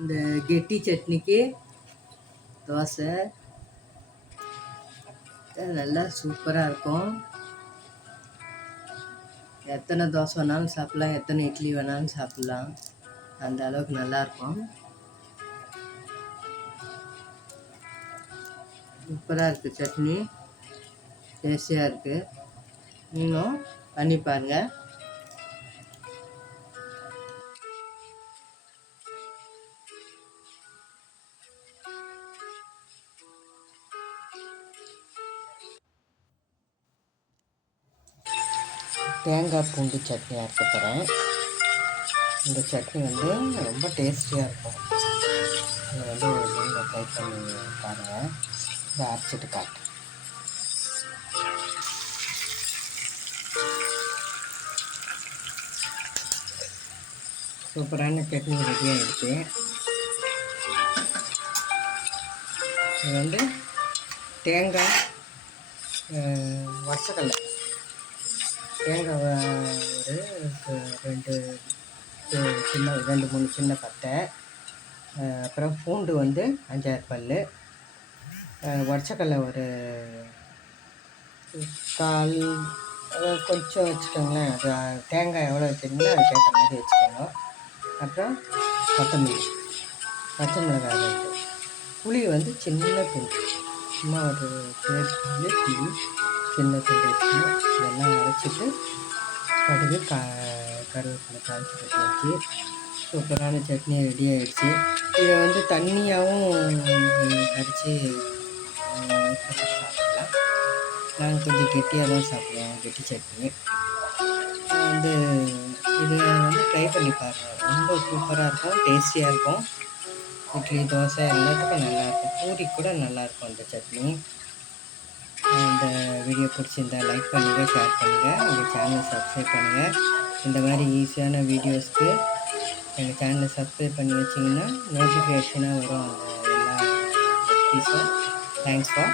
இந்த கெட்டி சட்னிக்கு தோசை நல்லா சூப்பராக இருக்கும். எத்தனை தோசை வேணாலும் சாப்பிட்லாம், எத்தனை இட்லி வேணாலும் சாப்பிட்லாம். அந்த அளவுக்கு நல்லாயிருக்கும். சூப்பராக இருக்குது சட்னி, டேஸ்டியாக இருக்குது. நீங்களும் பண்ணி பாருங்கள். தேங்காய் பூண்டு சட்னி அரைக்க போகிறேன். இந்த சட்னி வந்து ரொம்ப டேஸ்டியாக இருக்கும். இதை வந்து நீங்கள் ட்ரை பண்ணி பாருங்கள். இதை அரைச்சிட்டு காட்டுறேன். சூப்பரான சட்னி ரெடி ஆகிடுச்சு. இது வந்து தேங்காய், வசக்கடலை, தேங்காய் ஒரு 2-3 சின்ன பட்டை, அப்புறம் பூண்டு வந்து 5-6 பல், உடச்சக்கடலை ஒரு 1/4, கொஞ்சம் வச்சுக்கோங்களேன். அது தேங்காய் எவ்வளோ வச்சுருந்தீங்களோ அதுக்கேற்ற மாதிரி வச்சுக்கோங்க. அப்புறம் கொத்தமல்லி, பச்சை மிளகாய் 2, புளி வந்து சின்ன துண்டு, சும்மா ஒரு பேஸ்ட் வந்து புளி சின்ன துண்டு வச்சுக்கணும். இதெல்லாம் அரைச்சிட்டு கடுகு கருவேப்பிலை தாளிச்சு வச்சு சூப்பரான சட்னி ரெடி ஆகிடுச்சு. இதை வந்து தண்ணியாகவும் அரைச்சி சாப்பிடலாம். நாங்கள் கொஞ்சம் கெட்டியாக தான் சாப்பிடுவோம், கெட்டி சட்னி. வந்து இதை வந்து ட்ரை பண்ணி பாருங்கள். ரொம்ப சூப்பராக இருக்கும், டேஸ்டியாக இருக்கும். இட்லி, தோசை எல்லாத்துக்கும் நல்லாயிருக்கும். பூரி கூட நல்லாயிருக்கும் இந்த சட்னி. இந்த வீடியோ பிடிச்சிருந்தா லைக் பண்ணுங்கள், ஷேர் பண்ணுங்கள், எங்கள் சேனலை சப்ஸ்கிரைப் பண்ணுங்கள். இந்த மாதிரி ஈஸியான வீடியோஸ்க்கு எங்கள் சேனலை சப்ஸ்கிரைப் பண்ணி வச்சிங்கன்னா நோட்டிஃபிகேஷனாக வரும் அந்த எல்லா ரெசிபீஸும். Thanks for